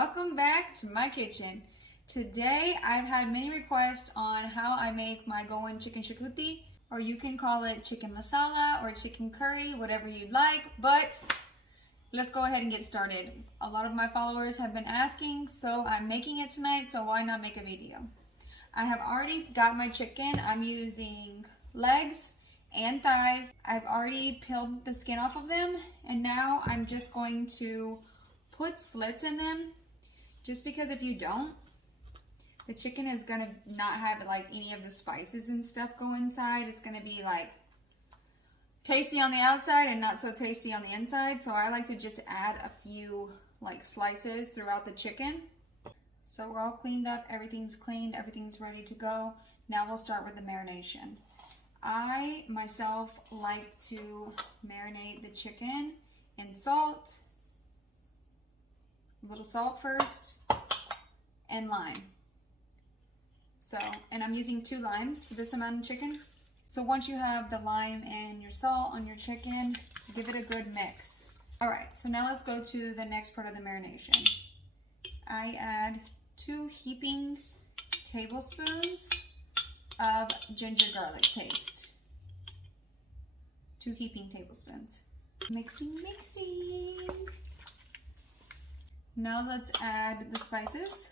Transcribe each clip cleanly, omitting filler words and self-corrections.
welcome back to my kitchen. Today I've had many requests on how I make my chicken xacuti, or you can call it chicken masala or chicken curry, whatever you'd like, but let's go ahead and get started. A lot of my followers have been asking, so I'm making it tonight, so why not make a video? I have already got my chicken. I'm using legs and thighs. I've already peeled the skin off of them, and now I'm just going to put slits in them, just because if you don't, the chicken is gonna not have like any of the spices and stuff go inside. It's gonna be like tasty on the outside and not so tasty on the inside. So I like to just add a few like slices throughout the chicken. So we're all cleaned up, everything's cleaned, everything's ready to go. Now we'll start with the marination. I myself like to marinate the chicken in salt, a little salt first, and lime. So, and I'm using 2 limes for this amount of chicken. So once you have the lime and your salt on your chicken, give it a good mix. All right, so now let's go to the next part of the marination. I add 2 heaping tablespoons of ginger garlic paste. 2 heaping tablespoons. Mixing. Now let's add the spices.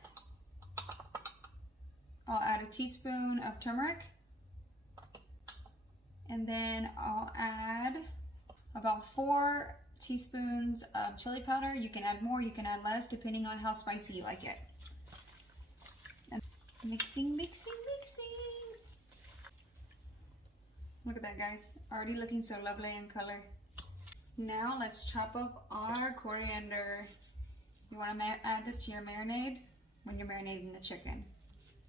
I'll add a teaspoon of turmeric. And then I'll add about 4 teaspoons of chili powder. You can add more, you can add less, depending on how spicy you like it. And mixing. Look at that, guys. Already looking so lovely in color. Now let's chop up our coriander. You want to add this to your marinade when you're marinating the chicken.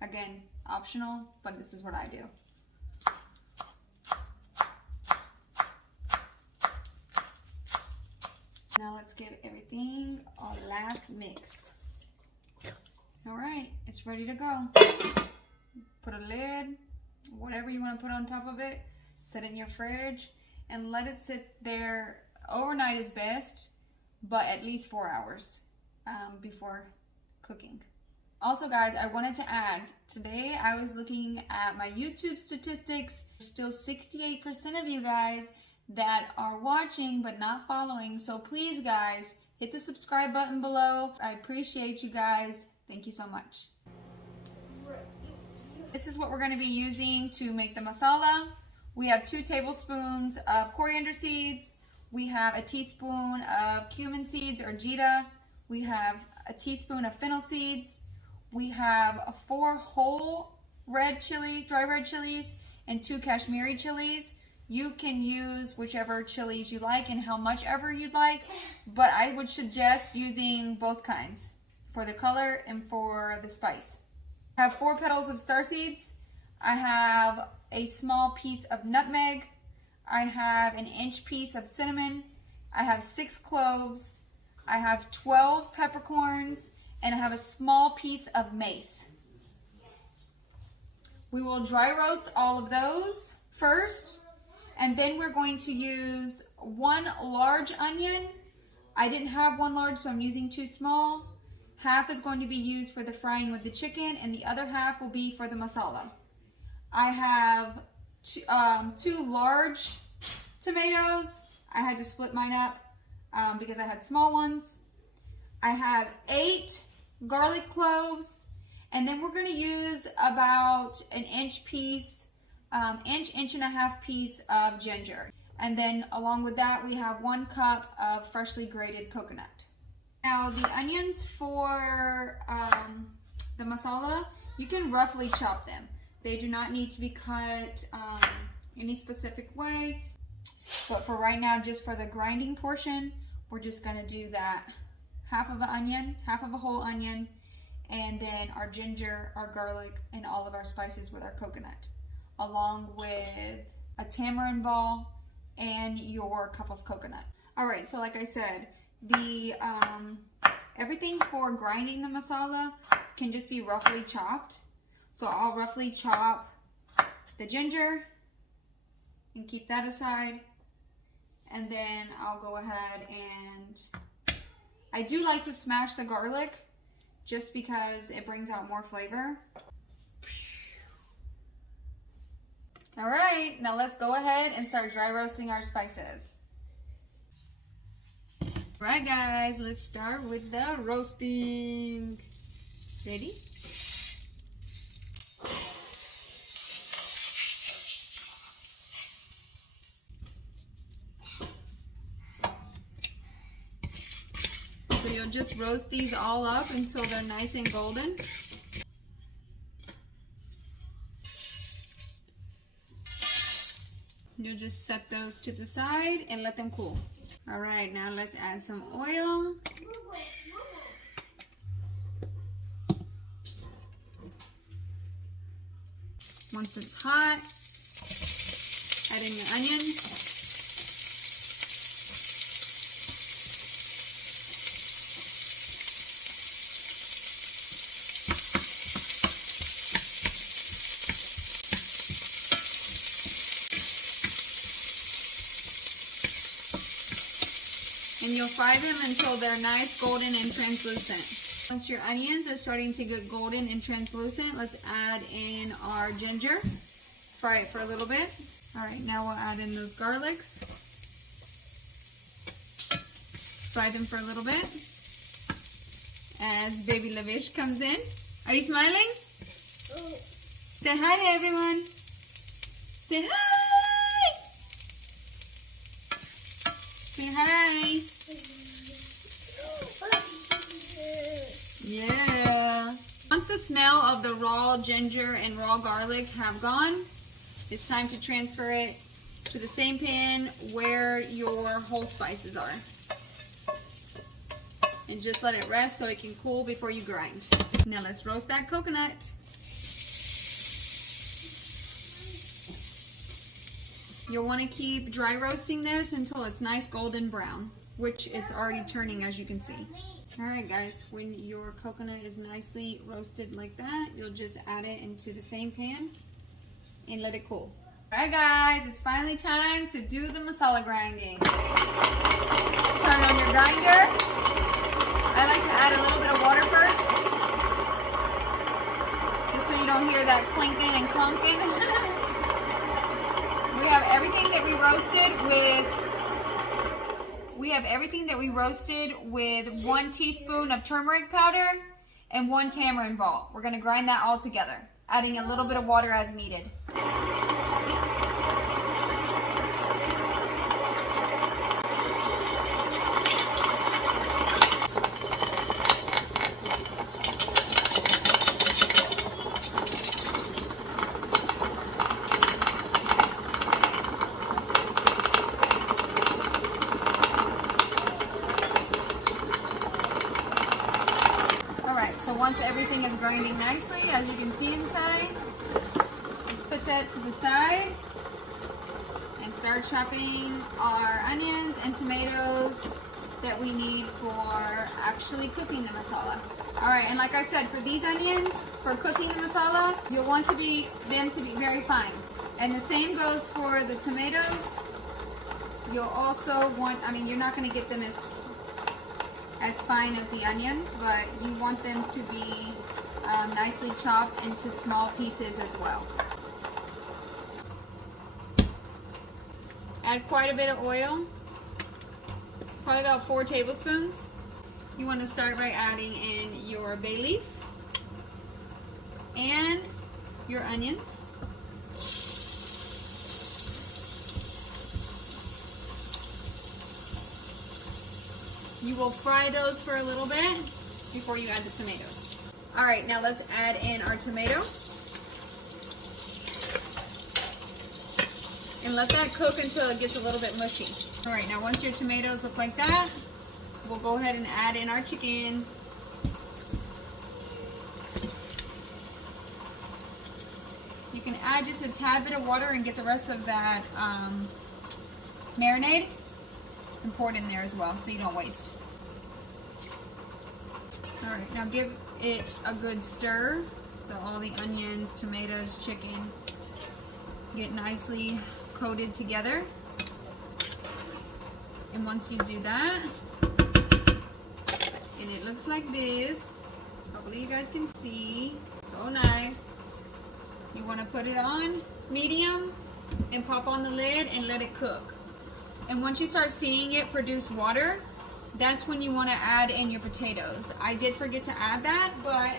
Again, optional, but this is what I do. Now let's give everything a last mix. All right, it's ready to go. Put a lid, whatever you want to put on top of it, set it in your fridge, and let it sit there. Overnight is best, but at least 4 hours before cooking. Also, guys, I wanted to add, today I was looking at my YouTube statistics. Still 68% of you guys that are watching but not following. So please, guys, hit the subscribe button below. I appreciate you guys. Thank you so much. This is what we're going to be using to make the masala. We have 2 tablespoons of coriander seeds. We have a teaspoon of cumin seeds or jita. We have a teaspoon of fennel seeds. We have 4 whole red chili, dry red chilies, and 2 Kashmiri chilies. You can use whichever chilies you like and how much ever you'd like, but I would suggest using both kinds for the color and for the spice. I have 4 petals of star seeds. I have a small piece of nutmeg. I have an inch piece of cinnamon. I have 6 cloves. I have 12 peppercorns, and I have a small piece of mace. We will dry roast all of those first, and then we're going to use 1 large onion. I didn't have 1 large, so I'm using 2 small. Half is going to be used for the frying with the chicken, and the other half will be for the masala. I have 2 large tomatoes. I had to split mine up because I had small ones. I have 8 garlic cloves, and then we're going to use about an inch and a half piece of ginger. And then along with that, we have 1 cup of freshly grated coconut. Now the onions for the masala, you can roughly chop them. They do not need to be cut any specific way. But for right now, just for the grinding portion, we're just gonna do that. Half of a whole onion, and then our ginger, our garlic, and all of our spices with our coconut, along with a tamarind ball and your cup of coconut. All right, so like I said, the everything for grinding the masala can just be roughly chopped. So I'll roughly chop the ginger and keep that aside. And then I'll go ahead and I do like to smash the garlic just because it brings out more flavor. All right, now let's go ahead and start dry roasting our spices. All right, guys, let's start with the roasting. Ready? So you'll just roast these all up until they're nice and golden. You'll just set those to the side and let them cool. All right, now let's add some oil. Once it's hot, add in your onions. And you'll fry them until they're nice, golden, and translucent. Once your onions are starting to get golden and translucent, let's add in our ginger. Fry it for a little bit. All right, now we'll add in those garlics. Fry them for a little bit. As baby Lavish comes in. Are you smiling? Say hi to everyone. Say hi! Say hi. Yeah. Once the smell of the raw ginger and raw garlic have gone, it's time to transfer it to the same pan where your whole spices are. And just let it rest so it can cool before you grind. Now let's roast that coconut. You'll want to keep dry roasting this until it's nice golden brown, which it's already turning, as you can see. All right, guys, when your coconut is nicely roasted like that, you'll just add it into the same pan and let it cool. All right, guys, it's finally time to do the masala grinding. Turn on your grinder. I like to add a little bit of water first, just so you don't hear that clinking and clunking. We have everything that we roasted with 1 teaspoon of turmeric powder and 1 tamarind ball. We're going to grind that all together, adding a little bit of water as needed. So once everything is grinding nicely, as you can see inside, let's put that to the side and start chopping our onions and tomatoes that we need for actually cooking the masala. Alright, and like I said, for these onions, for cooking the masala, you'll want them to be very fine. And the same goes for the tomatoes. You'll also want, you're not going to get them as fine as the onions, but you want them to be nicely chopped into small pieces as well. Add quite a bit of oil, probably about 4 tablespoons. You want to start by adding in your bay leaf and your onions. You will fry those for a little bit before you add the tomatoes. All right, now let's add in our tomato. And let that cook until it gets a little bit mushy. All right, now once your tomatoes look like that, we'll go ahead and add in our chicken. You can add just a tad bit of water and get the rest of that marinade and pour it in there as well so you don't waste. Alright, now give it a good stir so all the onions, tomatoes, chicken get nicely coated together. And once you do that, and it looks like this, Hopefully you guys can see. So nice. You want to put it on medium and pop on the lid and let it cook. And once you start seeing it produce water, that's when you want to add in your potatoes. I did forget to add that, but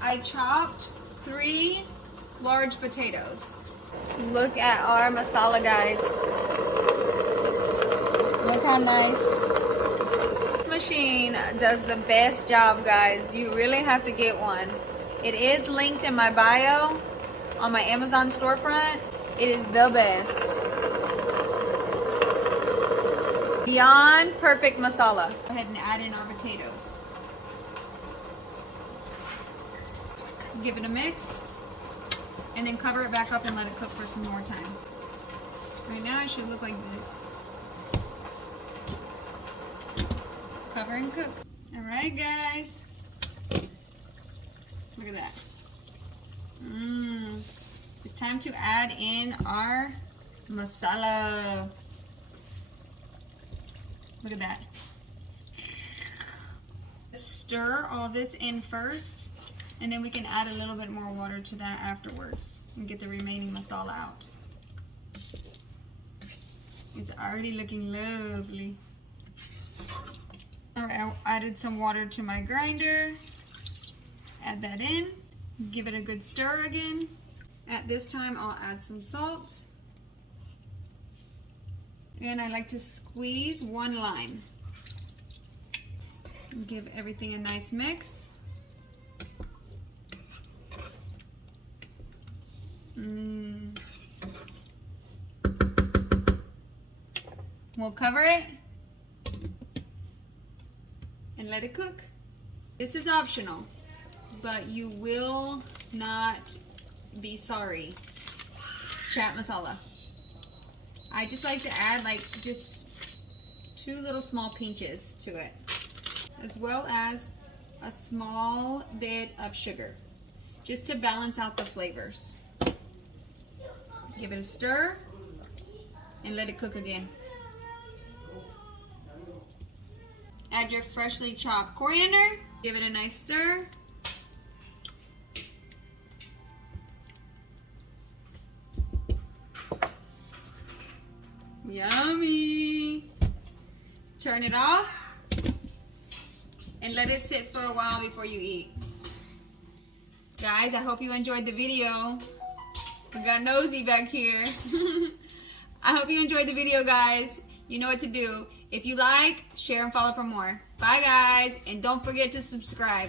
I chopped 3 large potatoes. Look at our masala, guys. Look how nice. This machine does the best job, guys. You really have to get one. It is linked in my bio on my Amazon storefront. It is the best. Beyond perfect masala. Go ahead and add in our potatoes. Give it a mix. And then cover it back up and let it cook for some more time. Right now it should look like this. Cover and cook. Alright guys. Look at that. It's time to add in our masala. Look at that. Let's stir all this in first, and then we can add a little bit more water to that afterwards and get the remaining masala out. It's already looking lovely. All right, I added some water to my grinder. Add that in. Give it a good stir again. At this time, I'll add some salt. And I like to squeeze 1 lime. Give everything a nice mix. We'll cover it and let it cook. This is optional, but you will not be sorry. Chat masala. I just like to add like just 2 little small pinches to it, as well as a small bit of sugar, just to balance out the flavors. Give it a stir and let it cook again. Add your freshly chopped coriander. Give it a nice stir. Yummy! Turn it off and let it sit for a while before you eat. Guys, I hope you enjoyed the video. We got Nosy back here. I hope you enjoyed the video, guys. You know what to do. If you like, share and follow for more. Bye, guys, and don't forget to subscribe.